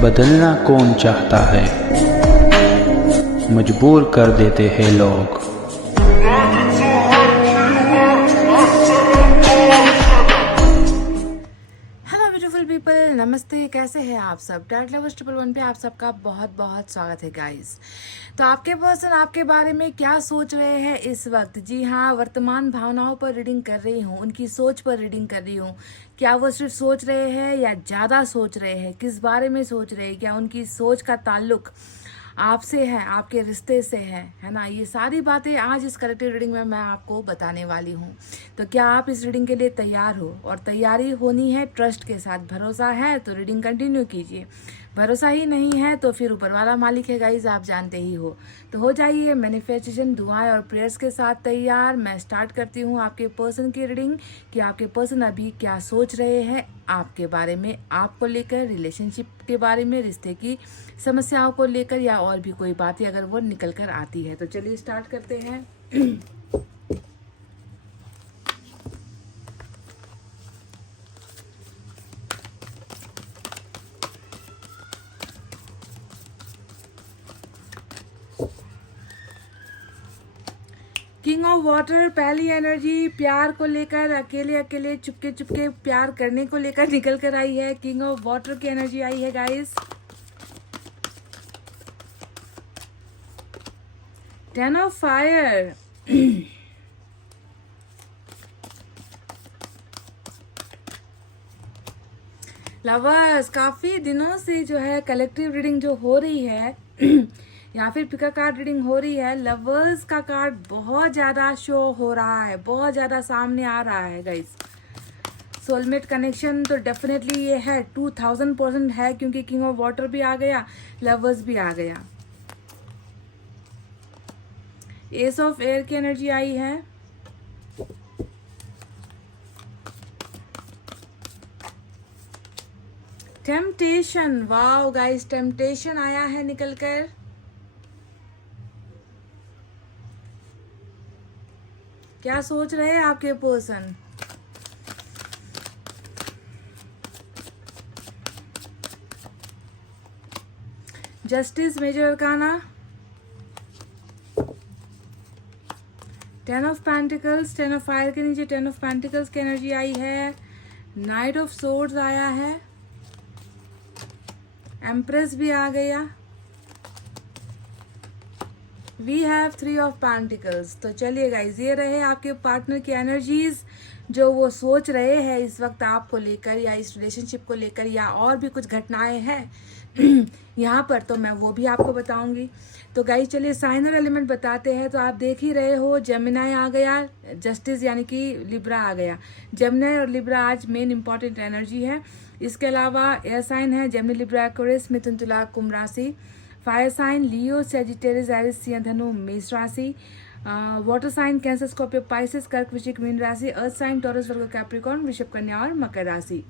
बदलना कौन चाहता है, मजबूर कर देते हैं लोग। हेलो ब्यूटीफुल पीपल, नमस्ते। कैसे हैं आप सब? डैट लवर्स 111 पे आप सबका बहुत बहुत स्वागत है गाइस। तो आपके पर्सन आपके बारे में क्या सोच रहे हैं इस वक्त? जी हाँ, वर्तमान भावनाओं पर रीडिंग कर रही हूँ, उनकी सोच पर रीडिंग कर रही हूँ। क्या वो सिर्फ सोच रहे हैं या ज़्यादा सोच रहे हैं? किस बारे में सोच रहे हैं? क्या उनकी सोच का ताल्लुक आपसे है, आपके रिश्ते से है ना? ये सारी बातें आज इस कलेक्टिव रीडिंग में मैं आपको बताने वाली हूँ। तो क्या आप इस रीडिंग के लिए तैयार हो? और तैयारी होनी है ट्रस्ट के साथ। भरोसा है तो रीडिंग कंटिन्यू कीजिए, भरोसा ही नहीं है तो फिर ऊपर वाला मालिक है गाइज, आप जानते ही हो। तो हो जाइए मैनिफेस्टेशन, दुआएं और प्रेयर्स के साथ तैयार। मैं स्टार्ट करती हूँ आपके पर्सन की रीडिंग कि आपके पर्सन अभी क्या सोच रहे हैं आपके बारे में, आपको लेकर, रिलेशनशिप के बारे में, रिश्ते की समस्याओं को लेकर, या और भी कोई बातें अगर वो निकल कर आती है। तो चलिए स्टार्ट करते हैं। किंग ऑफ वाटर, पहली एनर्जी प्यार को लेकर, अकेले अकेले चुपके चुपके प्यार करने को लेकर निकल कर आई है। किंग ऑफ वाटर की एनर्जी आई है गाइस। 10 ऑफ फायर, लवर्स, काफी दिनों से जो है कलेक्टिव रीडिंग जो हो रही है या फिर पिका कार्ड रीडिंग हो रही है, लवर्स का कार्ड बहुत ज्यादा शो हो रहा है, बहुत ज्यादा सामने आ रहा है गाइस। सोलमेट कनेक्शन तो डेफिनेटली ये है, 2000% है, क्योंकि किंग ऑफ वाटर भी आ गया, लवर्स भी आ गया। एस ऑफ एयर की एनर्जी आई है। टेम्पटेशन, वाओ गाइस, टेम्पटेशन आया है निकलकर। क्या सोच रहे हैं आपके person? Justice, major arcana, 10 of pentacles, 10 of fire के नीचे 10 ऑफ पेंटिकल्स की एनर्जी आई है। नाइट ऑफ सोर्ड्स आया है, एम्प्रेस भी आ गया। We have 3 of pentacles. तो चलिए गाइज, ये रहे आपके पार्टनर की एनर्जीज, जो वो सोच रहे हैं इस वक्त आपको लेकर, या इस रिलेशनशिप को लेकर, या और भी कुछ घटनाएं हैं यहाँ पर, तो मैं वो भी आपको बताऊंगी। तो गाइज चलिए साइन और एलिमेंट बताते हैं। तो आप देख ही रहे हो, जेमिनाई आ गया, जस्टिस यानी कि लिब्रा आ गया। जेमिनाई और लिब्रा आज मेन इंपॉर्टेंट एनर्जी है। इसके अलावा एयर साइन है जेमिनी, लिब्रा, एक्वेरियस, मिथुन, तुला, कुंभ राशि। Fire sign Leo, Sagittarius, Aries, सिंह, धनु, मेष राशि। Water sign Cancer, Scorpio, Pisces, कर्क, वृश्चिक, मीन राशि। Earth sign Taurus, Virgo, Capricorn, वृषभ, कन्या और मकर राशि।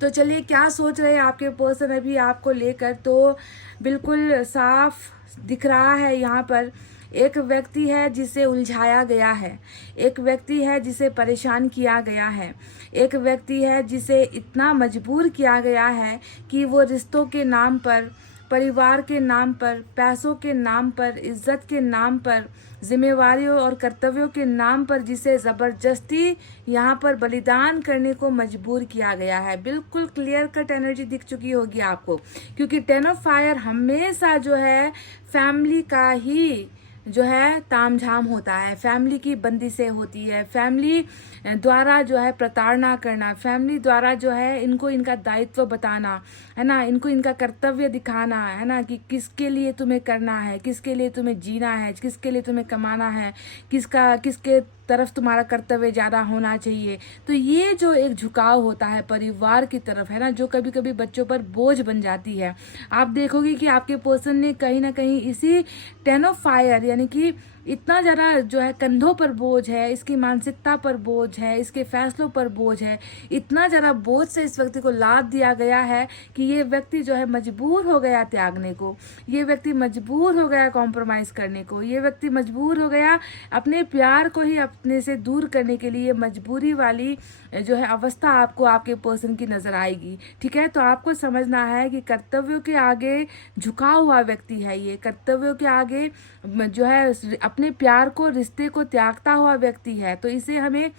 तो चलिए, क्या सोच रहे हैं आपके पर्सन अभी आपको लेकर? तो बिल्कुल साफ दिख रहा है यहाँ पर। एक व्यक्ति है जिसे उलझाया गया है, एक व्यक्ति है जिसे परेशान किया गया है, एक व्यक्ति है जिसे इतना मजबूर किया गया है कि वो रिश्तों के नाम पर, परिवार के नाम पर, पैसों के नाम पर, इज्जत के नाम पर, जिम्मेवारियों और कर्तव्यों के नाम पर जिसे ज़बरदस्ती यहाँ पर बलिदान करने को मजबूर किया गया है। बिल्कुल क्लियर कट एनर्जी दिख चुकी होगी आपको, क्योंकि 10 ऑफ फायर हमेशा जो है फैमिली का ही जो है तामझाम होता है, फैमिली की बंदिशें होती है, फैमिली द्वारा जो है प्रताड़ना करना, फैमिली द्वारा जो है इनको इनका दायित्व बताना, है ना, इनको इनका कर्तव्य दिखाना, है ना, कि किसके लिए तुम्हें करना है, किसके लिए तुम्हें जीना है, किसके लिए तुम्हें कमाना है, किसके तरफ तुम्हारा कर्तव्य ज़्यादा होना चाहिए। तो ये जो एक झुकाव होता है परिवार की तरफ, है ना, जो कभी कभी बच्चों पर बोझ बन जाती है। आप देखोगे कि आपके पर्सन ने कहीं ना कहीं इसी 10 ऑफ फायर यानी कि इतना ज़्यादा जो है कंधों पर बोझ है, इसकी मानसिकता पर बोझ है, इसके फैसलों पर बोझ है, इतना ज़्यादा बोझ से इस व्यक्ति को लाद दिया गया है कि ये व्यक्ति जो है मजबूर हो गया त्यागने को, ये व्यक्ति मजबूर हो गया कॉम्प्रोमाइज़ करने को, ये व्यक्ति मजबूर हो गया अपने प्यार को ही अपने से दूर करने के लिए। मजबूरी वाली जो है अवस्था आपको आपके पर्सन की नज़र आएगी। ठीक है, तो आपको समझना है कि कर्तव्यों के आगे झुका हुआ व्यक्ति है ये, कर्तव्यों के आगे जो है अपने प्यार को, रिश्ते को त्यागता हुआ व्यक्ति है। तो इसे हमें,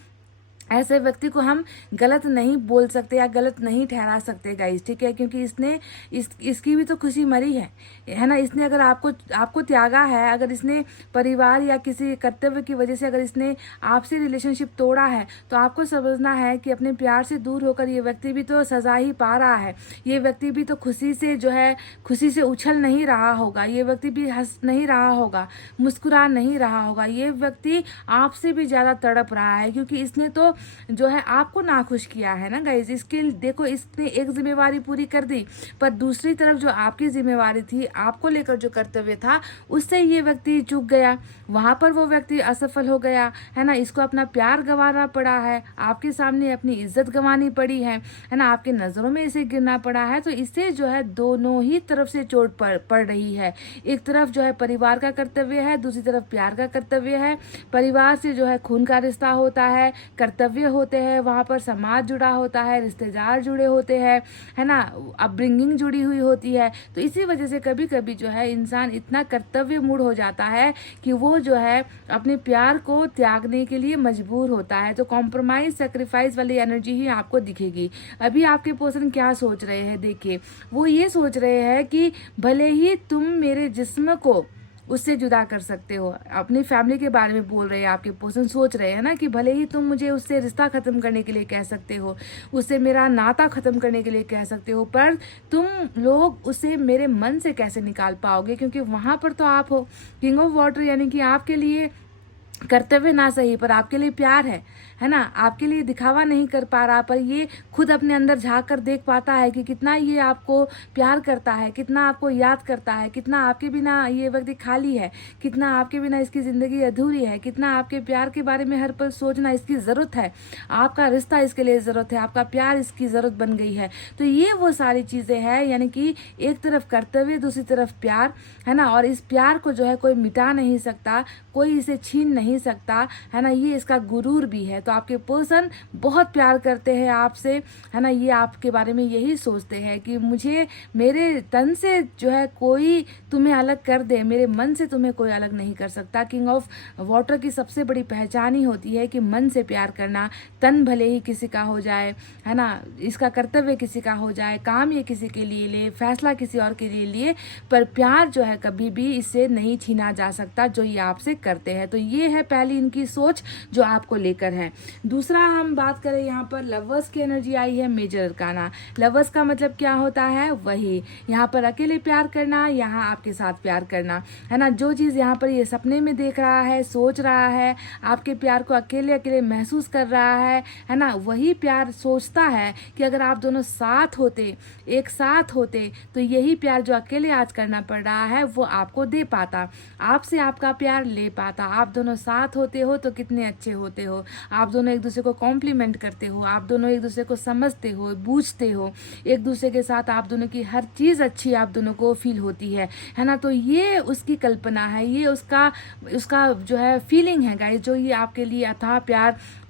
ऐसे व्यक्ति को हम गलत नहीं बोल सकते या गलत नहीं ठहरा सकते गाइस। ठीक है, क्योंकि इसने इसकी भी तो खुशी मरी है ना। इसने अगर आपको त्यागा है, अगर इसने परिवार या किसी कर्तव्य की वजह से अगर इसने आपसे रिलेशनशिप तोड़ा है, तो आपको समझना है कि अपने प्यार से दूर होकर ये व्यक्ति भी तो सजा ही पा रहा है। ये व्यक्ति भी तो खुशी से जो है, खुशी से उछल नहीं रहा होगा, ये व्यक्ति भी हंस नहीं रहा होगा, मुस्कुरा नहीं रहा होगा। ये व्यक्ति आपसे भी ज़्यादा तड़प रहा है, क्योंकि इसने तो जो है आपको नाखुश किया है ना गाइज। इसके देखो, इसने एक जिम्मेवारी पूरी कर दी, पर दूसरी तरफ जो आपकी जिम्मेवारी थी, आपको लेकर जो कर्तव्य था, उससे ये व्यक्ति चूक गया, वहां पर वो व्यक्ति असफल हो गया है ना। इसको अपना प्यार गंवाना पड़ा है, आपके सामने अपनी इज्जत गंवानी पड़ी है ना, आपके नजरों में इसे गिरना पड़ा है। तो इससे जो है दोनों ही तरफ से चोट पड़ रही है। एक तरफ जो है परिवार का कर्तव्य है, दूसरी तरफ प्यार का कर्तव्य है। परिवार से जो है खून का रिश्ता होता है, कर्तव्य होते हैं, वहाँ पर समाज जुड़ा होता है, रिश्तेदार जुड़े होते हैं, है ना, अपब्रिंगिंग जुड़ी हुई होती है। तो इसी वजह से कभी कभी जो है इंसान इतना कर्तव्य मूड हो जाता है कि वो जो है अपने प्यार को त्यागने के लिए मजबूर होता है। तो कॉम्प्रोमाइज, सेक्रीफाइस वाली एनर्जी ही आपको दिखेगी। अभी आपके पर्सन क्या सोच रहे हैं, देखिए, वो ये सोच रहे हैं कि भले ही तुम मेरे जिस्म को उससे जुदा कर सकते हो, अपनी फैमिली के बारे में बोल रहे हैं आपके पर्सन, सोच रहे हैं ना कि भले ही तुम मुझे उससे रिश्ता खत्म करने के लिए कह सकते हो, उससे मेरा नाता खत्म करने के लिए कह सकते हो, पर तुम लोग उसे मेरे मन से कैसे निकाल पाओगे, क्योंकि वहां पर तो आप हो किंग ऑफ वाटर, यानी कि आपके लिए कर्तव्य ना सही पर आपके लिए प्यार है ना। आपके लिए दिखावा नहीं कर पा रहा, पर ये खुद अपने अंदर झांक कर देख पाता है कि कितना ये आपको प्यार करता है, कितना आपको याद करता है, कितना आपके बिना ये व्यक्ति खाली है, कितना आपके बिना इसकी ज़िंदगी अधूरी है, कितना आपके प्यार के बारे में हर पल सोचना इसकी ज़रूरत है, आपका रिश्ता इसके लिए ज़रूरत है, आपका प्यार इसकी ज़रूरत बन गई है। तो ये वो सारी चीज़ें हैं, यानी कि एक तरफ कर्तव्य, दूसरी तरफ प्यार, है ना। और इस प्यार को जो है कोई मिटा नहीं सकता, कोई इसे छीन नहीं सकता, है ना। ये इसका गुरूर भी है। तो आपके पर्सन बहुत प्यार करते हैं आपसे, है ना। ये आपके बारे में यही सोचते हैं कि मुझे मेरे तन से जो है कोई तुम्हें अलग कर दे, मेरे मन से तुम्हें कोई अलग नहीं कर सकता। किंग ऑफ वाटर की सबसे बड़ी पहचान ही होती है कि मन से प्यार करना। तन भले ही किसी का हो जाए, है ना, इसका कर्तव्य किसी का हो जाए, काम ये किसी के लिए ले, फैसला किसी और के लिए लिए, पर प्यार जो है कभी भी इससे नहीं छीना जा सकता जो ये आपसे करते हैं। तो ये है पहली इनकी सोच जो आपको लेकर है। दूसरा हम बात करें, यहाँ पर लवर्स की एनर्जी आई है, मेजर अरकाना। लवर्स का मतलब क्या होता है, वही यहाँ पर अकेले प्यार करना, यहाँ आपके साथ प्यार करना, है ना। जो चीज़ यहाँ पर ये सपने में देख रहा है, सोच रहा है, आपके प्यार को अकेले अकेले महसूस कर रहा है ना, वही प्यार सोचता है कि अगर आप दोनों साथ होते, एक साथ होते, तो यही प्यार जो अकेले आज करना पड़ रहा है वो आपको दे पाता, आपसे आपका प्यार ले पाता। आप दोनों साथ होते हो तो कितने अच्छे होते हो, आप दोनों एक दूसरे को कॉम्प्लीमेंट करते हो, आप दोनों एक दूसरे को समझते हो, बूझते हो, एक दूसरे के साथ आप दोनों की हर चीज़ अच्छी आप दोनों को फील होती है ना। तो ये उसकी कल्पना है, ये उसका जो है फीलिंग है गाइस, जो ये आपके लिए अथाह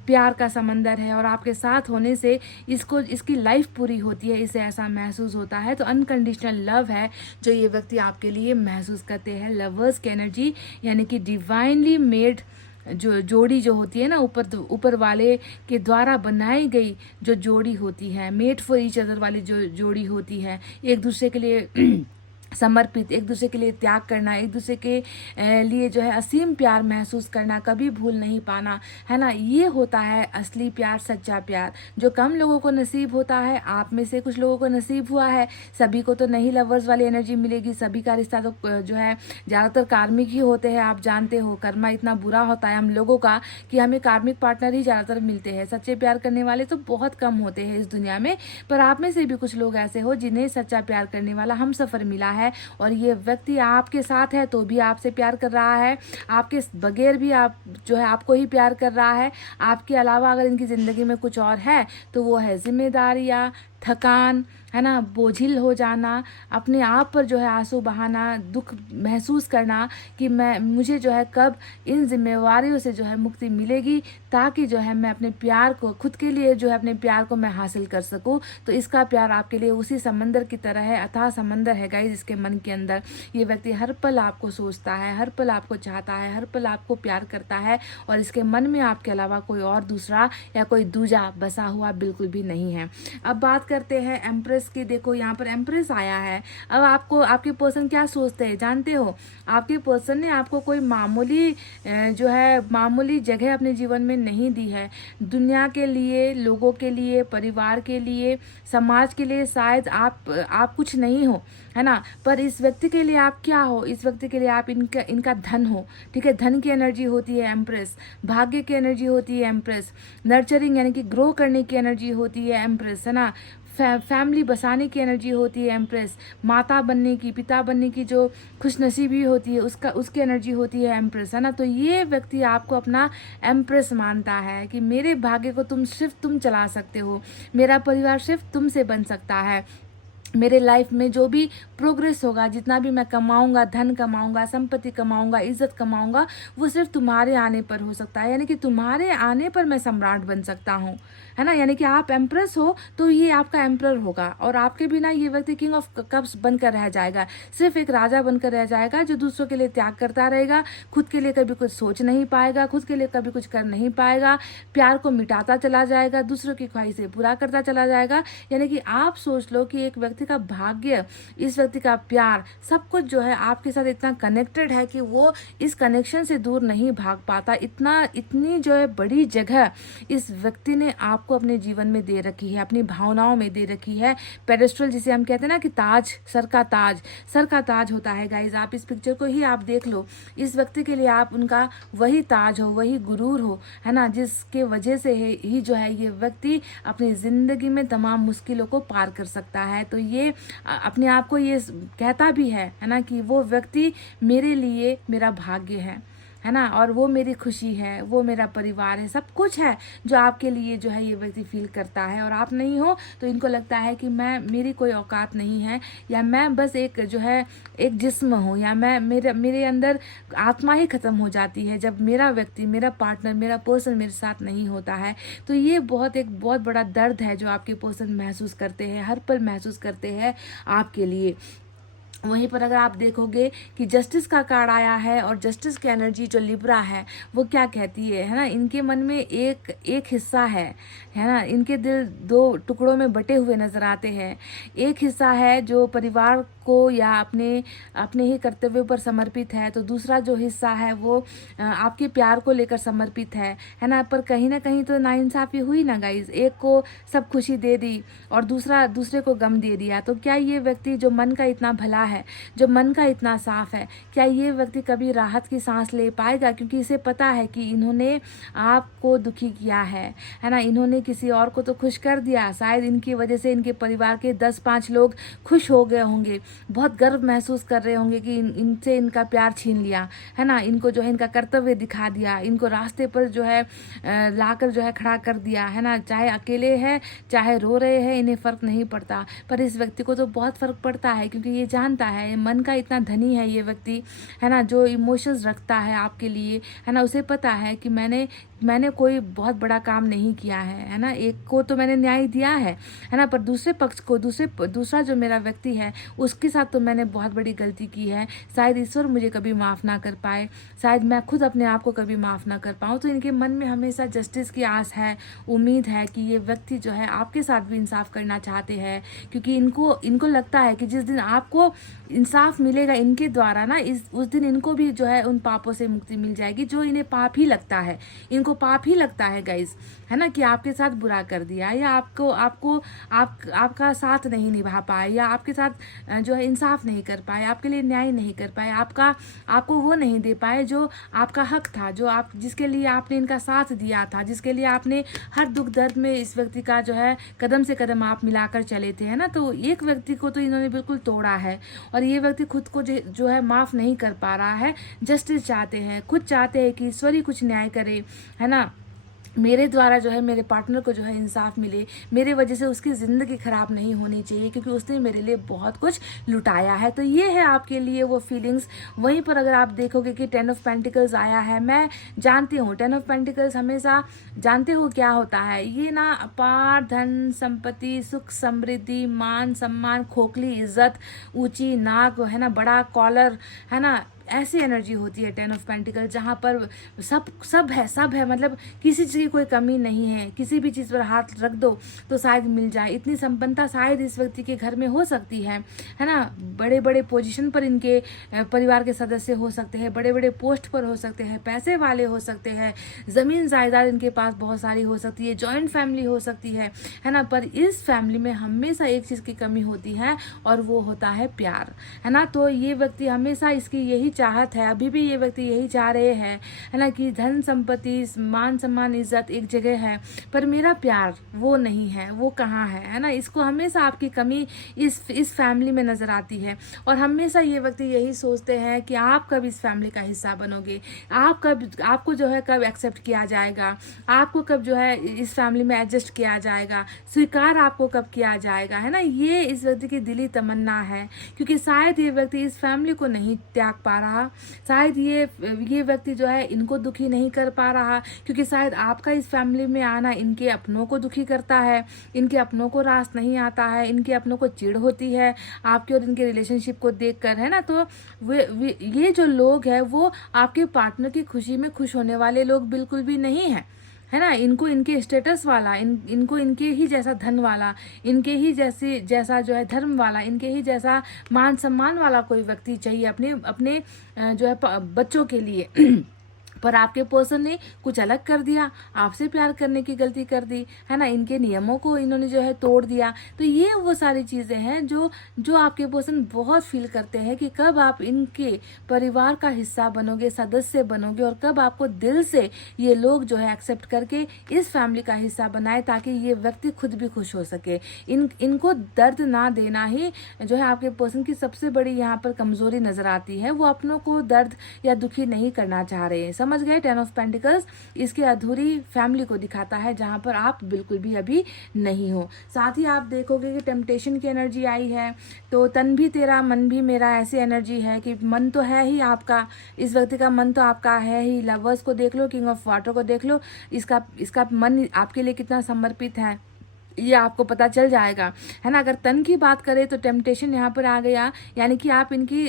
प्यार का समंदर है। और आपके साथ होने से इसकी लाइफ पूरी होती है, इसे ऐसा महसूस होता है। तो अनकंडीशनल लव है जो ये व्यक्ति आपके लिए महसूस करते हैं। लवर्स की एनर्जी यानी कि डिवाइनली मेड जो जोड़ी जो होती है ना, ऊपर वाले के द्वारा बनाई गई जो जोड़ी होती है, मेड फॉर ईच अदर वाली जो जोड़ी होती है, एक दूसरे के लिए समर्पित, एक दूसरे के लिए त्याग करना, एक दूसरे के लिए जो है असीम प्यार महसूस करना, कभी भूल नहीं पाना, है ना। ये होता है असली प्यार, सच्चा प्यार, जो कम लोगों को नसीब होता है। आप में से कुछ लोगों को नसीब हुआ है, सभी को तो नहीं लवर्स वाली एनर्जी मिलेगी। सभी का रिश्ता तो जो है ज़्यादातर कार्मिक ही होते हैं। आप जानते हो कर्मा इतना बुरा होता है हम लोगों का कि हमें कार्मिक पार्टनर ही ज़्यादातर मिलते हैं। सच्चे प्यार करने वाले तो बहुत कम होते हैं इस दुनिया में, पर आप में से भी कुछ लोग ऐसे हो जिन्हें सच्चा प्यार करने वाला हम सफ़र मिला है। है और ये व्यक्ति आपके साथ है तो भी आपसे प्यार कर रहा है, आपके बगैर भी आप जो है आपको ही प्यार कर रहा है। आपके अलावा अगर इनकी ज़िंदगी में कुछ और है तो वो है जिम्मेदारियाँ, थकान, है ना, बोझिल हो जाना, अपने आप पर जो है आंसू बहाना, दुख महसूस करना कि मुझे जो है कब इन जिम्मेवारियों से जो है मुक्ति मिलेगी, ताकि जो है मैं अपने प्यार को खुद के लिए जो है अपने प्यार को मैं हासिल कर सकूं। तो इसका प्यार आपके लिए उसी समंदर की तरह है, अथाह समंदर है गाइस इसके मन के अंदर। ये व्यक्ति हर पल आपको सोचता है, हर पल आपको चाहता है, हर पल आपको प्यार करता है और इसके मन में आपके अलावा कोई और दूसरा या कोई दूजा बसा हुआ बिल्कुल भी नहीं है। अब बात करते हैं एम्प्रेस की। देखो यहाँ पर एम्प्रेस आया है। अब आपको आपके पर्सन क्या सोचते हैं जानते हो? आपके पर्सन ने आपको कोई मामूली जगह अपने जीवन में नहीं दी है। दुनिया के लिए, लोगों के लिए, परिवार के लिए, समाज के लिए शायद आप कुछ नहीं हो, है ना, पर इस व्यक्ति के लिए आप क्या हो? इस व्यक्ति के लिए आप इनका धन हो। ठीक है, धन की एनर्जी होती है एम्प्रेस, भाग्य की एनर्जी होती है एम्प्रेस, नर्चरिंग यानी कि ग्रो करने की एनर्जी होती है एम्प्रेस, है ना, फैमिली बसाने की एनर्जी होती है एम्प्रेस, माता बनने की, पिता बनने की जो खुशनसीबी होती है उसकी एनर्जी होती है एम्प्रेस, है ना। तो ये व्यक्ति आपको अपना एम्प्रेस मानता है कि मेरे भाग्य को सिर्फ तुम चला सकते हो, मेरा परिवार सिर्फ तुमसे बन सकता है, मेरे लाइफ में जो भी प्रोग्रेस होगा, जितना भी मैं कमाऊंगा, धन कमाऊंगा, संपत्ति कमाऊंगा, इज्जत कमाऊंगा, वो सिर्फ तुम्हारे आने पर हो सकता है, यानी कि तुम्हारे आने पर मैं सम्राट बन सकता हूँ, है ना। यानी कि आप एम्प्रेस हो तो ये आपका एम्प्रर होगा और आपके बिना ये व्यक्ति किंग ऑफ कप्स बनकर रह जाएगा, सिर्फ एक राजा बनकर रह जाएगा जो दूसरों के लिए त्याग करता रहेगा, खुद के लिए कभी कुछ सोच नहीं पाएगा, खुद के लिए कभी कुछ कर नहीं पाएगा, प्यार को मिटाता चला जाएगा, दूसरों की ख्वाहिशें पूरा करता चला जाएगा। यानी कि आप सोच लो कि एक व्यक्ति का भाग्य, इस व्यक्ति का प्यार, सब कुछ जो है आपके साथ इतना कनेक्टेड है कि वो इस कनेक्शन से दूर नहीं भाग पाता। इतनी जो है बड़ी जगह इस व्यक्ति ने आपको अपने जीवन में दे रखी है, अपनी भावनाओं में दे रखी है। पेडेस्ट्रल जिसे हम कहते हैं ना कि ताज, सर का ताज होता है गाइज। आप इस पिक्चर को ही आप देख लो, इस व्यक्ति के लिए आप उनका वही ताज हो, वही गुरूर हो, है ना, जिसके वजह से ही जो है ये व्यक्ति अपनी जिंदगी में तमाम मुश्किलों को पार कर सकता है। तो ये अपने आप को ये कहता भी है ना, कि वो व्यक्ति मेरे लिए मेरा भाग्य है ना, और वो मेरी खुशी है, वो मेरा परिवार है, सब कुछ है जो आपके लिए जो है ये व्यक्ति फील करता है। और आप नहीं हो तो इनको लगता है कि मेरी कोई औकात नहीं है, या मैं बस एक जो है एक जिस्म हूँ, या मेरे अंदर आत्मा ही खत्म हो जाती है जब मेरा व्यक्ति, मेरा पार्टनर, मेरा पर्सन मेरे साथ नहीं होता है। तो ये एक बहुत बड़ा दर्द है जो आपके पर्सन महसूस करते हैं, हर पल महसूस करते हैं आपके लिए। वहीं पर अगर आप देखोगे कि जस्टिस का कार्ड आया है, और जस्टिस की एनर्जी जो लिब्रा है वो क्या कहती है ना, इनके मन में एक हिस्सा है ना, इनके दिल दो टुकड़ों में बटे हुए नजर आते हैं। एक हिस्सा है जो परिवार को या अपने ही कर्तव्यों पर समर्पित है, तो दूसरा जो हिस्सा है वो आपके प्यार को लेकर समर्पित है ना। पर कहीं ना कहीं तो नाइंसाफी हुई ना गाइज, एक को सब खुशी दे दी और दूसरे को गम दे दिया। तो क्या ये व्यक्ति जो मन का इतना भला है, जो मन का इतना साफ है, क्या ये व्यक्ति कभी राहत की सांस ले पाएगा? क्योंकि इसे पता है कि इन्होंने आपको दुखी किया है ना, इन्होंने किसी और को तो खुश कर दिया, शायद इनकी वजह से इनके परिवार के 10-5 लोग खुश हो गए होंगे, बहुत गर्व महसूस कर रहे होंगे कि इनसे इनका प्यार छीन लिया, है ना, इनको जो है इनका कर्तव्य दिखा दिया, इनको रास्ते पर जो है लाकर जो है खड़ा कर दिया, है ना। चाहे अकेले है, चाहे रो रहे हैं, इन्हें फर्क नहीं पड़ता, पर इस व्यक्ति को तो बहुत फर्क पड़ता है, क्योंकि ये जानता है, मन का इतना धनी है ये व्यक्ति, है ना, जो इमोशंस रखता है आपके लिए, है ना। उसे पता है कि मैंने कोई बहुत बड़ा काम नहीं किया है ना, एक को तो मैंने न्याय दिया है ना, पर दूसरे पक्ष को, दूसरा जो मेरा व्यक्ति है उसके साथ तो मैंने बहुत बड़ी गलती की है। शायद ईश्वर मुझे कभी माफ़ ना कर पाए, शायद मैं खुद अपने आप को कभी माफ़ ना कर पाऊँ। तो इनके मन में हमेशा जस्टिस की आस है, उम्मीद है कि ये व्यक्ति जो है आपके साथ भी इंसाफ करना चाहते हैं, क्योंकि इनको लगता है कि जिस दिन आपको इंसाफ मिलेगा इनके द्वारा ना, उस दिन इनको भी जो है उन पापों से मुक्ति मिल जाएगी जो इन्हें पाप ही लगता है। इनको इनको पाप ही लगता है गाइस, है ना, कि आपके साथ बुरा कर दिया, या आपका साथ नहीं निभा पाए, या आपके साथ जो है इंसाफ नहीं कर पाए, आपके लिए न्याय नहीं कर पाए, आपको वो नहीं दे पाए जो आपका हक था, जिसके लिए आपने इनका साथ दिया था, जिसके लिए आपने हर दुख दर्द में इस व्यक्ति का जो है कदम से कदम आप मिलाकर चले थे, है ना। तो एक व्यक्ति को तो इन्होंने बिल्कुल तोड़ा है, और ये व्यक्ति खुद को जो है माफ नहीं कर पा रहा है। जस्टिस चाहते हैं, खुद चाहते हैं कि ईश्वर ही कुछ न्याय करे, है ना, मेरे द्वारा जो है मेरे पार्टनर को जो है इंसाफ मिले, मेरे वजह से उसकी ज़िंदगी ख़राब नहीं होनी चाहिए, क्योंकि उसने मेरे लिए बहुत कुछ लुटाया है। तो ये है आपके लिए वो फीलिंग्स। वहीं पर अगर आप देखोगे कि 10 ऑफ पेंटिकल्स आया है, मैं जानती हूँ 10 ऑफ पेंटिकल्स हमेशा, जानते हो क्या होता है, ये ना अपार धन संपत्ति, सुख समृद्धि, मान सम्मान, खोखली इज्जत, ऊंची नाक, है ना, बड़ा कॉलर, है ना, ऐसी एनर्जी होती है 10 ऑफ पेंटिकल, जहाँ पर सब है, मतलब किसी चीज़ की कोई कमी नहीं है। किसी भी चीज़ पर हाथ रख दो तो शायद मिल जाए, इतनी संपन्नता शायद इस व्यक्ति के घर में हो सकती है ना। बड़े बड़े पोजीशन पर इनके परिवार के सदस्य हो सकते हैं, बड़े बड़े पोस्ट पर हो सकते हैं, पैसे वाले हो सकते हैं, ज़मीन जायदाद इनके पास बहुत सारी हो सकती है, जॉइंट फैमिली हो सकती है ना। पर इस फैमिली में हमेशा एक चीज़ की कमी होती है, और वो होता है प्यार, है ना। तो ये व्यक्ति हमेशा इसकी यही चाहत है, अभी भी ये व्यक्ति यही चाह रहे हैं, है ना, कि धन संपत्ति, मान सम्मान, इज्जत एक जगह है, पर मेरा प्यार वो नहीं है, वो कहाँ है ना। इसको हमेशा आपकी कमी इस फैमिली में नजर आती है, और हमेशा ये व्यक्ति यही सोचते हैं कि आप कब इस फैमिली का हिस्सा बनोगे, आपको जो है कब एक्सेप्ट किया जाएगा, आपको कब जो है इस फैमिली में एडजस्ट किया जाएगा, स्वीकार आपको कब किया जाएगा, है ना। ये इस व्यक्ति की दिली तमन्ना है, क्योंकि शायद ये व्यक्ति इस फैमिली को नहीं त्याग पा रहा, शायद ये व्यक्ति जो है इनको दुखी नहीं कर पा रहा, क्योंकि शायद आपका इस फैमिली में आना इनके अपनों को दुखी करता है, इनके अपनों को रास नहीं आता है, इनके अपनों को चिढ़ होती है आपके और इनके रिलेशनशिप को देखकर, है ना। तो ये जो लोग हैं वो आपके पार्टनर की खुशी में खुश होने वाले लोग बिल्कुल भी नहीं है, है ना। इनको इनके स्टेटस वाला, इनको इनके ही जैसा धन वाला, इनके ही जैसा जो है धर्म वाला, इनके ही जैसा मान सम्मान वाला कोई व्यक्ति चाहिए अपने जो है बच्चों के लिए। पर आपके पर्सन ने कुछ अलग कर दिया, आपसे प्यार करने की गलती कर दी, है ना, इनके नियमों को इन्होंने जो है तोड़ दिया। तो ये वो सारी चीज़ें हैं जो आपके पर्सन बहुत फील करते हैं कि कब आप इनके परिवार का हिस्सा बनोगे, सदस्य बनोगे, और कब आपको दिल से ये लोग जो है एक्सेप्ट करके इस फैमिली का हिस्सा बनाए, ताकि ये व्यक्ति खुद भी खुश हो सके। इनको दर्द ना देना ही जो है आपके पर्सन की सबसे बड़ी यहाँ पर कमजोरी नजर आती है। वो अपनों को दर्द या दुखी नहीं करना चाह रहे हैं, समझ गए। 10 ऑफ पेंटिकल्स इसकी अधूरी फैमिली को दिखाता है, जहां पर आप बिल्कुल भी अभी नहीं हो। साथ ही आप देखोगे कि टेम्पटेशन की एनर्जी आई है, तो तन भी तेरा मन भी मेरा, ऐसी एनर्जी है कि मन तो है ही आपका, इस व्यक्ति का मन तो आपका है ही। लवर्स को देख लो, किंग ऑफ वाटर को देख लो, इसका मन आपके लिए कितना समर्पित है ये आपको पता चल जाएगा, है ना। अगर तन की बात करें तो टेम्पटेशन यहाँ पर आ गया, यानी कि आप इनकी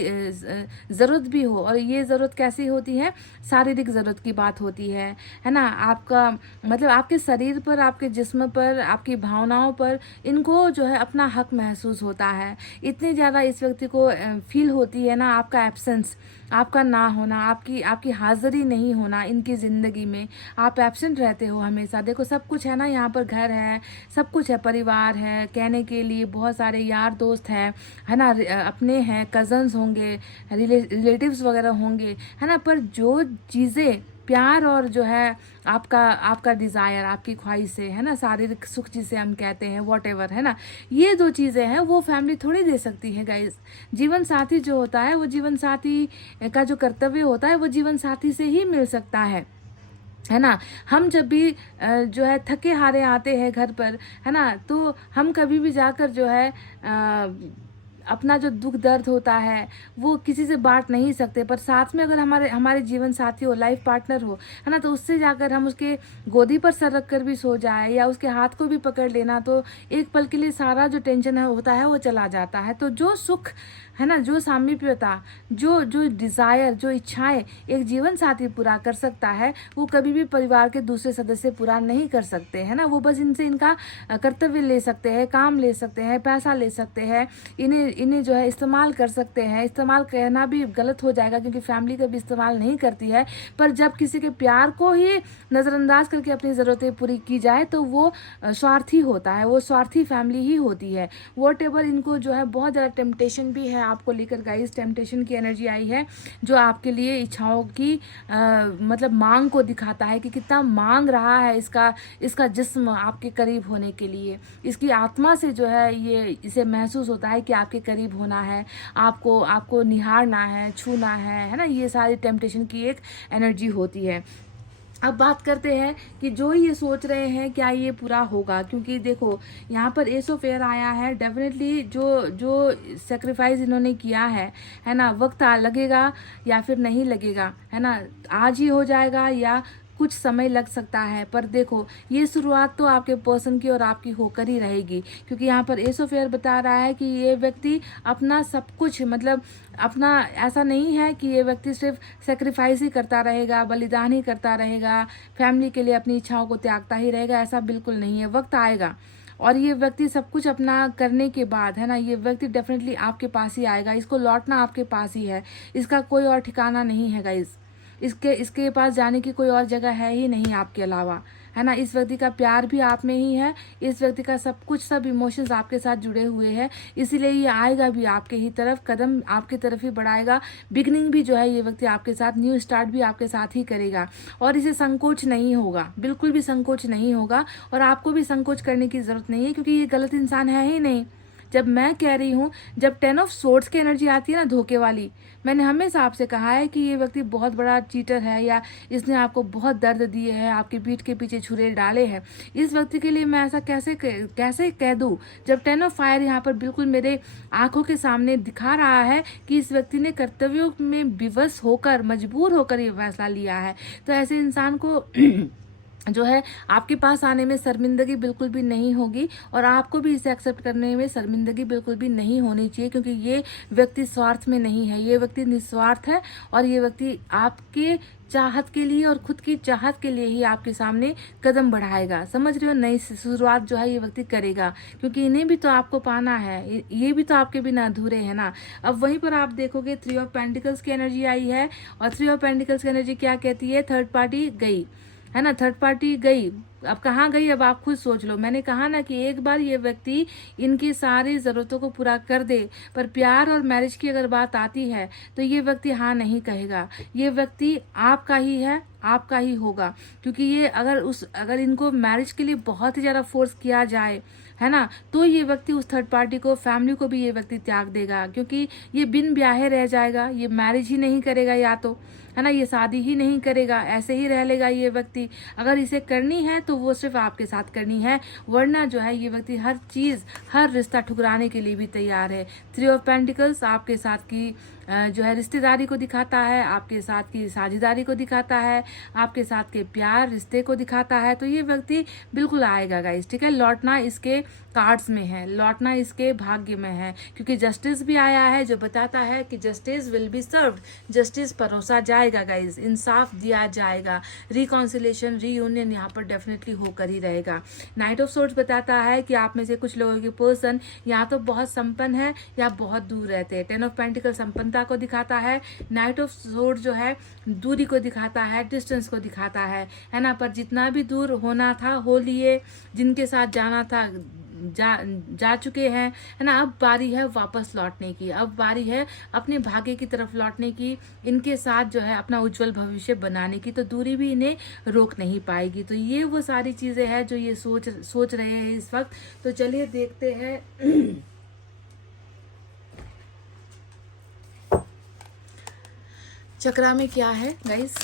ज़रूरत भी हो, और ये ज़रूरत कैसी होती है, शारीरिक ज़रूरत की बात होती है ना। आपका मतलब आपके शरीर पर, आपके जिस्म पर, आपकी भावनाओं पर इनको जो है अपना हक महसूस होता है। इतनी ज़्यादा इस व्यक्ति को फील होती है ना आपका एब्सेंस, आपका ना होना, आपकी हाजिरी नहीं होना इनकी ज़िंदगी में, आप एब्सेंट रहते हो हमेशा। देखो सब कुछ है ना, यहाँ पर घर है, सब कुछ है, परिवार है, कहने के लिए बहुत सारे यार दोस्त हैं, है ना, अपने हैं, कजन्स होंगे, रिलेटिव्स वगैरह होंगे, है ना। पर जो चीज़ें प्यार और जो है आपका डिज़ायर, आपकी ख्वाहिशें, है ना, शारीरिक सुख जिसे हम कहते हैं, वॉटेवर, है ना, ये दो चीज़ें हैं वो फैमिली थोड़ी दे सकती है गाइस। जीवन साथी जो होता है, वो जीवन साथी का जो कर्तव्य होता है वो जीवन साथी से ही मिल सकता है ना। हम जब भी जो है थके हारे आते हैं घर पर, है ना, तो हम कभी भी जाकर जो है अपना जो दुख दर्द होता है वो किसी से बांट नहीं सकते। पर साथ में अगर हमारे जीवन साथी हो, लाइफ पार्टनर हो, है ना, तो उससे जाकर हम उसके गोदी पर सर रख कर भी सो जाए, या उसके हाथ को भी पकड़ लेना, तो एक पल के लिए सारा जो टेंशन होता है वो चला जाता है। तो जो सुख, है ना, जो सामीप्यता, जो डिज़ायर, जो इच्छाएं एक जीवन साथी पूरा कर सकता है, वो कभी भी परिवार के दूसरे सदस्य पूरा नहीं कर सकते, है ना। वो बस इनसे इनका कर्तव्य ले सकते हैं, काम ले सकते हैं, पैसा ले सकते हैं, इन्हें जो है इस्तेमाल कर सकते हैं। इस्तेमाल कहना भी गलत हो जाएगा क्योंकि फैमिली कभी इस्तेमाल नहीं करती है, पर जब किसी के प्यार को ही नज़रअंदाज करके अपनी ज़रूरतें पूरी की जाए तो वो स्वार्थी होता है, वो स्वार्थी फैमिली ही होती है। वॉटेवर इनको जो है बहुत ज़्यादा टेम्पटेशन भी है आपको लेकर गाइस। टेम्पटेशन की एनर्जी आई है जो आपके लिए इच्छाओं की मतलब मांग को दिखाता है कि कितना मांग रहा है इसका जिस्म आपके करीब होने के लिए। इसकी आत्मा से जो है ये इसे महसूस होता है कि आपके करीब होना है, आपको निहारना है, छूना है ना। ये सारी टेम्पटेशन की एक एनर्जी होती है। अब बात करते हैं कि जो ये सोच रहे हैं क्या ये पूरा होगा, क्योंकि देखो यहाँ पर एस ऑफ एयर आया है। डेफिनेटली जो सेक्रीफाइस इन्होंने किया है ना, वक्त लगेगा या फिर नहीं लगेगा, है ना, आज ही हो जाएगा या कुछ समय लग सकता है। पर देखो ये शुरुआत तो आपके पर्सन की और आपकी होकर ही रहेगी, क्योंकि यहाँ पर एस ऑफ एयर बता रहा है कि ये व्यक्ति अपना सब कुछ मतलब अपना, ऐसा नहीं है कि ये व्यक्ति सिर्फ सेक्रीफाइस ही करता रहेगा, बलिदान ही करता रहेगा, फैमिली के लिए अपनी इच्छाओं को त्यागता ही रहेगा, ऐसा बिल्कुल नहीं है। वक्त आएगा और ये व्यक्ति सब कुछ अपना करने के बाद, है ना, ये व्यक्ति डेफिनेटली आपके पास ही आएगा। इसको लौटना आपके पास ही है, इसका कोई और ठिकाना नहीं है गाइज। इसके पास जाने की कोई और जगह है ही नहीं आपके अलावा, है ना। इस व्यक्ति का प्यार भी आप में ही है, इस व्यक्ति का सब कुछ, सब इमोशंस आपके साथ जुड़े हुए हैं, इसीलिए ये आएगा भी आपके ही तरफ, कदम आपके तरफ ही बढ़ाएगा। बिगनिंग भी जो है ये व्यक्ति आपके साथ, न्यू स्टार्ट भी आपके साथ ही करेगा और इसे संकोच नहीं होगा, बिल्कुल भी संकोच नहीं होगा। और आपको भी संकोच करने की जरूरत नहीं है क्योंकि ये गलत इंसान है ही नहीं। जब मैं कह रही हूँ, जब 10 ऑफ सोर्ड्स की एनर्जी आती है ना, धोखे वाली, मैंने हमेशा आपसे कहा है कि ये व्यक्ति बहुत बड़ा चीटर है या इसने आपको बहुत दर्द दिए है, आपकी पीठ के पीछे छुरे डाले हैं। इस व्यक्ति के लिए मैं ऐसा कैसे कह दूँ जब 10 ऑफ फायर यहाँ पर बिल्कुल मेरे आंखों के सामने दिखा रहा है कि इस व्यक्ति ने कर्तव्यों में विवश होकर, मजबूर होकर ये फैसला लिया है। तो ऐसे इंसान को जो है आपके पास आने में शर्मिंदगी बिल्कुल भी नहीं होगी और आपको भी इसे एक्सेप्ट करने में शर्मिंदगी बिल्कुल भी नहीं होनी चाहिए, क्योंकि ये व्यक्ति स्वार्थ में नहीं है, ये व्यक्ति निस्वार्थ है और ये व्यक्ति आपके चाहत के लिए और खुद की चाहत के लिए ही आपके सामने कदम बढ़ाएगा। समझ रहे हो, नई शुरुआत जो है ये व्यक्ति करेगा, क्योंकि इन्हें भी तो आपको पाना है, ये भी तो आपके बिना अधूरे है ना। अब वहीं पर आप देखोगे 3 ऑफ पेंटिकल्स की एनर्जी आई है और 3 ऑफ पेंटिकल्स की एनर्जी क्या कहती है, थर्ड पार्टी गई, है ना, थर्ड पार्टी गई। अब कहाँ गई, अब आप खुद सोच लो। मैंने कहा ना कि एक बार ये व्यक्ति इनकी सारी ज़रूरतों को पूरा कर दे, पर प्यार और मैरिज की अगर बात आती है तो ये व्यक्ति हाँ नहीं कहेगा। ये व्यक्ति आपका ही है, आपका ही होगा, क्योंकि ये अगर इनको मैरिज के लिए बहुत ही ज़्यादा फोर्स किया जाए, है ना, तो ये व्यक्ति उस थर्ड पार्टी को, फैमिली को भी ये व्यक्ति त्याग देगा, क्योंकि ये बिन ब्याहे रह जाएगा। ये मैरिज ही नहीं करेगा, या तो, है ना, ये शादी ही नहीं करेगा, ऐसे ही रह लेगा ये व्यक्ति। अगर इसे करनी है तो वो सिर्फ आपके साथ करनी है, वरना जो है ये व्यक्ति हर चीज़, हर रिश्ता ठुकराने के लिए भी तैयार है। 3 ऑफ पेंटिकल्स आपके साथ की जो है रिश्तेदारी को दिखाता है, आपके साथ की साझेदारी को दिखाता है, आपके साथ के प्यार रिश्ते को दिखाता है। तो ये व्यक्ति बिल्कुल आएगा गाइस, ठीक है। लौटना इसके कार्ड्स में है, लौटना इसके भाग्य में है, क्योंकि जस्टिस भी आया है जो बताता है कि justice will be served, justice परोसा जाएगा गाइस, इंसाफ दिया जाएगा, रिकॉन्सिलेशन, रीयूनियन यहाँ पर डेफिनेटली होकर ही रहेगा। नाइट ऑफ सोर्ड्स बताता है कि आप में से कुछ लोगों के पर्सन या तो बहुत संपन्न है या बहुत दूर रहते हैं। 10 ऑफ पेंटिकल संपन्नता को दिखाता है, नाइट ऑफ सोर्ड जो है दूरी को दिखाता है, डिस्टेंस को दिखाता है ना। पर जितना भी दूर होना था हो लिए, जिनके साथ जाना था जा चुके हैं, है ना। अब बारी है वापस लौटने की, अब बारी है अपने भाग्य की तरफ लौटने की, इनके साथ जो है अपना उज्जवल भविष्य बनाने की। तो दूरी भी इन्हें रोक नहीं पाएगी। तो ये वो सारी चीजें हैं जो ये सोच रहे हैं इस वक्त। तो चलिए देखते हैं चक्रा में क्या है गाइस।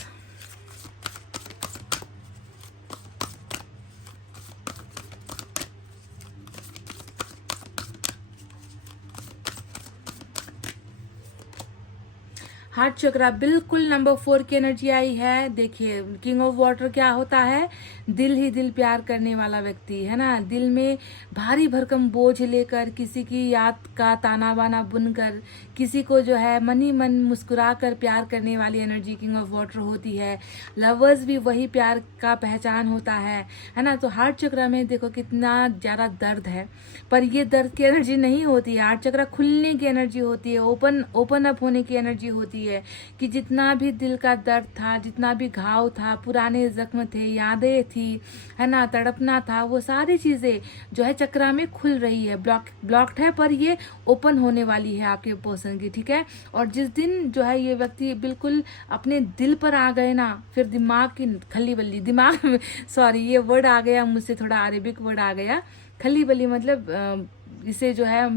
हार्ट चक्रा बिल्कुल नंबर 4 की एनर्जी आई है। देखिए किंग ऑफ वाटर क्या होता है, दिल ही दिल प्यार करने वाला व्यक्ति है ना, दिल में भारी भरकम बोझ लेकर किसी की याद का ताना बाना बुनकर किसी को जो है मनी मन मुस्कुरा कर प्यार करने वाली एनर्जी किंग ऑफ वाटर होती है। लवर्स भी वही प्यार का पहचान होता है ना। तो हार्ट चक्र में देखो कितना ज़्यादा दर्द है, पर ये दर्द की एनर्जी नहीं होती है। हार्ट चक्र खुलने की एनर्जी होती है, ओपन अप होने की एनर्जी होती है कि जितना भी दिल का दर्द था, जितना भी घाव था, पुराने जख्म थे, यादें थी, है ना, तड़पना था, वो सारी चीज़ें जो है चक्रा में खुल रही है। ब्लॉक्ड है पर ये ओपन होने वाली है आपके पर्सन की, ठीक है। और जिस दिन जो है ये व्यक्ति बिल्कुल अपने दिल पर आ गए ना, फिर दिमाग की खली बल्ली, दिमाग में सॉरी ये वर्ड आ गया मुझसे, थोड़ा अरेबिक वर्ड आ गया, खली बल्ली मतलब इसे जो है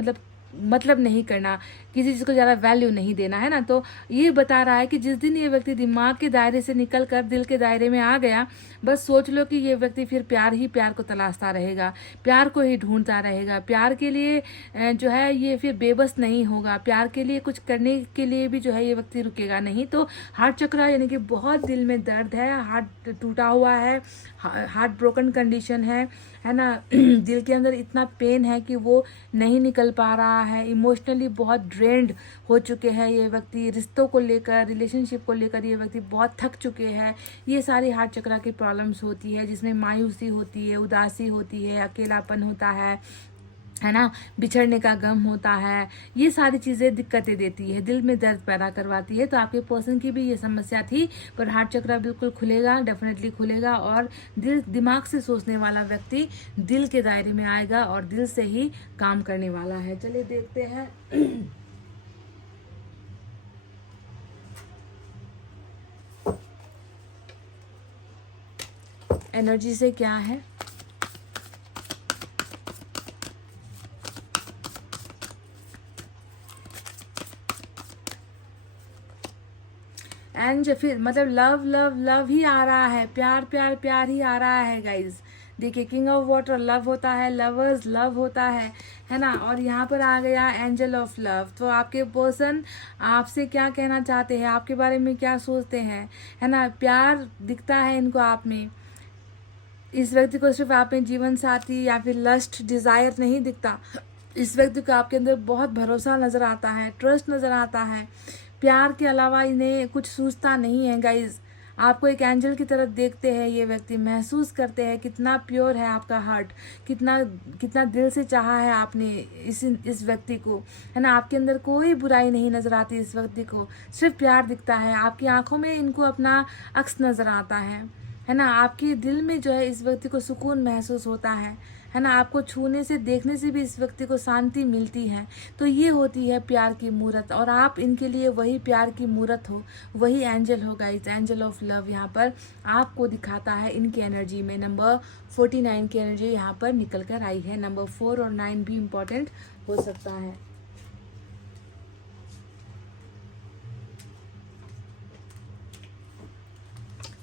मतलब नहीं करना, किसी चीज़ को ज़्यादा वैल्यू नहीं देना, है ना। तो ये बता रहा है कि जिस दिन ये व्यक्ति दिमाग के दायरे से निकल कर दिल के दायरे में आ गया, बस सोच लो कि ये व्यक्ति फिर प्यार ही प्यार को तलाशता रहेगा, प्यार को ही ढूंढता रहेगा, प्यार के लिए जो है ये फिर बेबस नहीं होगा, प्यार के लिए कुछ करने के लिए भी जो है ये व्यक्ति रुकेगा नहीं। तो हार्ट चक्र यानी कि बहुत दिल में दर्द है, हार्ट टूटा हुआ है, हार्ट ब्रोकन कंडीशन है ना। दिल के अंदर इतना पेन है कि वो नहीं निकल पा रहा है, इमोशनली बहुत ड्रेन्ड हो चुके हैं ये व्यक्ति, रिश्तों को लेकर, रिलेशनशिप को लेकर ये व्यक्ति बहुत थक चुके हैं। ये सारी हार्ट चक्र की प्रॉब्लम्स होती है, जिसमें मायूसी होती है, उदासी होती है, अकेलापन होता है ना, बिछड़ने का गम होता है। ये सारी चीज़ें दिक्कतें देती है, दिल में दर्द पैदा करवाती है। तो आपके पर्सन की भी ये समस्या थी, पर हार्ट चक्र बिल्कुल खुलेगा, डेफिनेटली खुलेगा, और दिमाग से सोचने वाला व्यक्ति दिल के दायरे में आएगा और दिल से ही काम करने वाला है। चलिए देखते हैं एनर्जी से क्या है। एंड फिर मतलब लव लव लव ही आ रहा है, प्यार प्यार प्यार ही आ रहा है गाइज। देखिए किंग ऑफ वाटर लव होता है, लवर्स लव होता है ना। और यहाँ पर आ गया एंजल ऑफ लव। तो आपके पर्सन आपसे क्या कहना चाहते हैं, आपके बारे में क्या सोचते हैं, है ना। प्यार दिखता है इनको आप में, इस व्यक्ति को सिर्फ आप में जीवन साथी या फिर लस्ट डिजायर नहीं दिखता, इस व्यक्ति को आपके अंदर बहुत भरोसा नजर आता है, ट्रस्ट नजर आता है। प्यार के अलावा इन्हें कुछ सूझता नहीं है गाइज। आपको एक एंजल की तरह देखते हैं ये व्यक्ति, महसूस करते हैं कितना प्योर है आपका हार्ट, कितना कितना दिल से चाहा है आपने इस व्यक्ति को, है ना। आपके अंदर कोई बुराई नहीं नजर आती, इस व्यक्ति को सिर्फ प्यार दिखता है। आपकी आंखों में इनको अपना अक्स नजर आता है ना। आपके दिल में जो है इस व्यक्ति को सुकून महसूस होता है ना। आपको छूने से, देखने से भी इस व्यक्ति को शांति मिलती है। तो ये होती है प्यार की मूरत, और आप इनके लिए वही प्यार की मूरत हो, वही एंजल होगा। इस एंजल ऑफ लव यहाँ पर आपको दिखाता है इनकी एनर्जी में। नंबर 49 की एनर्जी यहाँ पर निकल कर आई है। नंबर 4 और 9 भी इम्पोर्टेंट हो सकता है।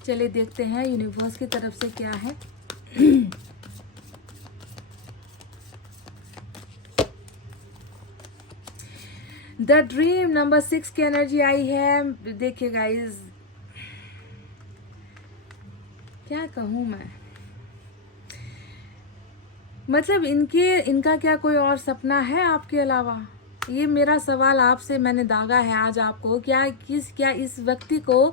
चलिए देखते हैं यूनिवर्स की तरफ से क्या है। द ड्रीम नंबर 6 की एनर्जी आई है। देखिए गाइज क्या कहूँ मैं, मतलब इनका क्या कोई और सपना है आपके अलावा? ये मेरा सवाल आपसे मैंने दागा है आज आपको। क्या इस व्यक्ति को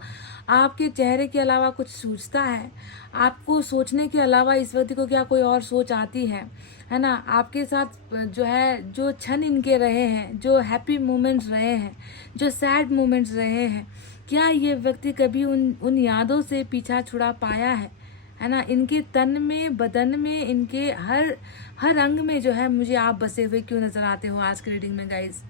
आपके चेहरे के अलावा कुछ सूझता है? आपको सोचने के अलावा इस व्यक्ति को क्या कोई और सोच आती है ना। आपके साथ जो है, जो क्षण इनके रहे हैं, जो हैप्पी मोमेंट्स रहे हैं, जो सैड मोमेंट्स रहे हैं, क्या ये व्यक्ति कभी उन यादों से पीछा छुड़ा पाया है ना। इनके तन में, बदन में, इनके हर अंग में जो है मुझे आप बसे हुए क्यों नजर आते हो आज की रीडिंग में गाइज।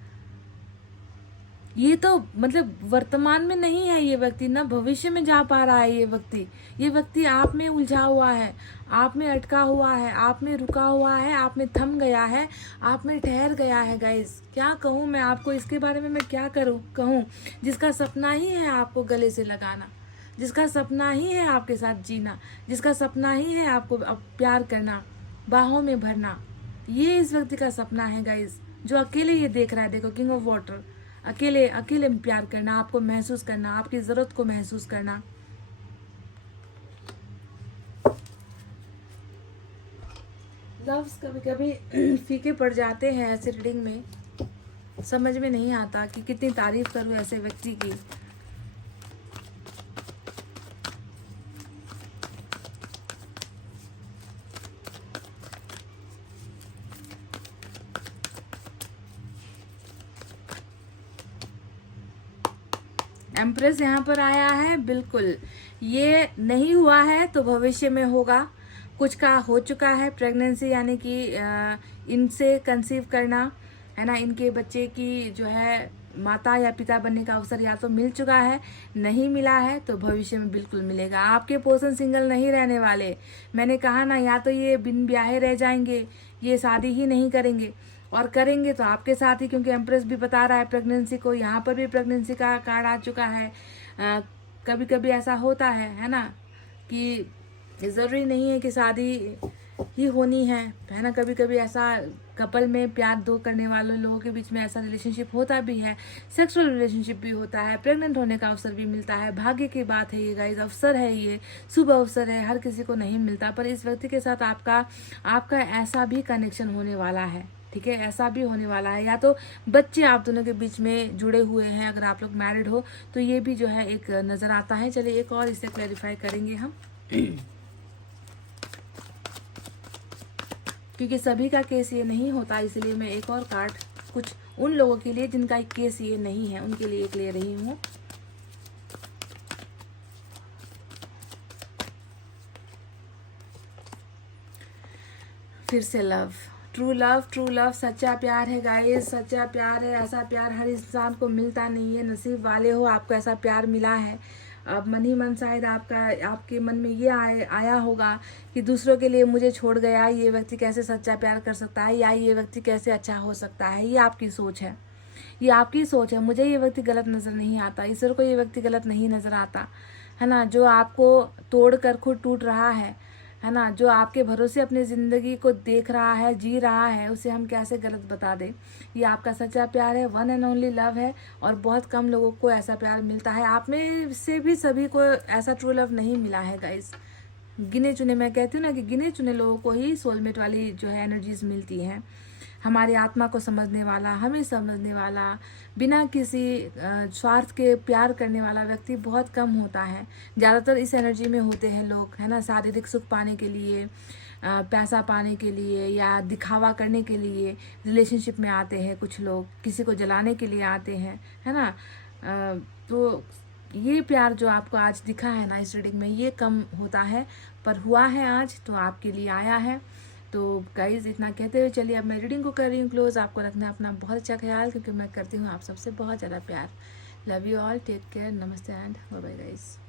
ये तो मतलब वर्तमान में नहीं है ये व्यक्ति, ना भविष्य में जा पा रहा है ये व्यक्ति आप में उलझा हुआ है, आप में अटका हुआ है, आप में रुका हुआ है, आप में थम गया है, आप में ठहर गया है गाइज। क्या कहूँ मैं आपको इसके बारे में, मैं क्या कहूँ। जिसका सपना ही है आपको गले से लगाना, जिसका सपना ही है आपके साथ जीना, जिसका सपना ही है आपको प्यार करना, बाहों में भरना, ये इस व्यक्ति का सपना है गाइज, जो अकेले ये देख रहा है। देखो किंग ऑफ वाटर, अकेले प्यार करना, आपको महसूस करना, आपकी जरूरत को महसूस करना। लव्स कभी कभी फीके पड़ जाते हैं ऐसे रीडिंग में, समझ में नहीं आता कि कितनी तारीफ करूं ऐसे व्यक्ति की। एम्प्रेस यहाँ पर आया है, बिल्कुल ये नहीं हुआ है तो भविष्य में होगा। कुछ का हो चुका है, प्रेगनेंसी यानी कि इनसे कंसीव करना है ना, इनके बच्चे की जो है माता या पिता बनने का अवसर या तो मिल चुका है, नहीं मिला है तो भविष्य में बिल्कुल मिलेगा। आपके पर्सन सिंगल नहीं रहने वाले, मैंने कहा ना, या तो ये बिन ब्याहे रह जाएंगे, ये शादी ही नहीं करेंगे, और करेंगे तो आपके साथ ही, क्योंकि एम्प्रेस भी बता रहा है प्रेगनेंसी को। यहाँ पर भी प्रेगनेंसी का कार्ड आ चुका है। कभी कभी ऐसा होता है ना, कि ज़रूरी नहीं है कि शादी ही होनी है ना। कभी कभी ऐसा कपल में प्यार दो करने वाले लोगों के बीच में ऐसा रिलेशनशिप होता भी है, सेक्सुअल रिलेशनशिप भी होता है, प्रेग्नेंट होने का अवसर भी मिलता है। भाग्य की बात है ये गाइस, अवसर है, ये शुभ अवसर है, हर किसी को नहीं मिलता। पर इस व्यक्ति के साथ आपका ऐसा भी कनेक्शन होने वाला है, ठीक है, ऐसा भी होने वाला है। या तो बच्चे आप दोनों के बीच में जुड़े हुए हैं, अगर आप लोग मैरिड हो तो ये भी जो है एक नज़र आता है। चलिए एक और इसे क्लैरिफाई करेंगे हम, क्योंकि सभी का केस ये नहीं होता, इसलिए मैं एक और कार्ड कुछ उन लोगों के लिए जिनका केस ये नहीं है उनके लिए एक ले रही हूँ। फिर से लव, ट्रू लव, सच्चा प्यार है गाइस, सच्चा प्यार है। ऐसा प्यार हर इंसान को मिलता नहीं है, नसीब वाले हो आपको ऐसा प्यार मिला है। अब मन ही मन शायद आपके मन में ये आया होगा कि दूसरों के लिए मुझे छोड़ गया, ये व्यक्ति कैसे सच्चा प्यार कर सकता है, या ये व्यक्ति कैसे अच्छा हो सकता है। ये आपकी सोच है, ये आपकी सोच है। मुझे ये व्यक्ति गलत नज़र नहीं आता, ईश्वर को ये व्यक्ति गलत नहीं नज़र आता, है ना। जो आपको तोड़ कर खुद टूट रहा है ना, जो आपके भरोसे अपनी ज़िंदगी को देख रहा है, जी रहा है, उसे हम कैसे गलत बता दें। ये आपका सच्चा प्यार है, वन एंड ओनली लव है, और बहुत कम लोगों को ऐसा प्यार मिलता है। आप में से भी सभी को ऐसा ट्रू लव नहीं मिला है गाइस। गिने चुने, मैं कहती हूँ ना कि गिने चुने लोगों को ही सोलमेट वाली जो है एनर्जीज मिलती हैं। हमारी आत्मा को समझने वाला, हमें समझने वाला, बिना किसी स्वार्थ के प्यार करने वाला व्यक्ति बहुत कम होता है। ज़्यादातर इस एनर्जी में होते हैं लोग, है ना, शारीरिक सुख पाने के लिए, पैसा पाने के लिए, या दिखावा करने के लिए रिलेशनशिप में आते हैं। कुछ लोग किसी को जलाने के लिए आते हैं, है ना। तो ये प्यार जो आपको आज दिखा है ना इस रीडिंग में, ये कम होता है, पर हुआ है आज तो आपके लिए आया है। तो गाइज इतना कहते हुए चलिए अब मैं रीडिंग को कर रही हूँ क्लोज। आपको रखना है अपना बहुत अच्छा ख्याल, क्योंकि मैं करती हूँ आप सबसे बहुत ज़्यादा प्यार। Love you all, take care, नमस्ते एंड बाय बाय गाइज।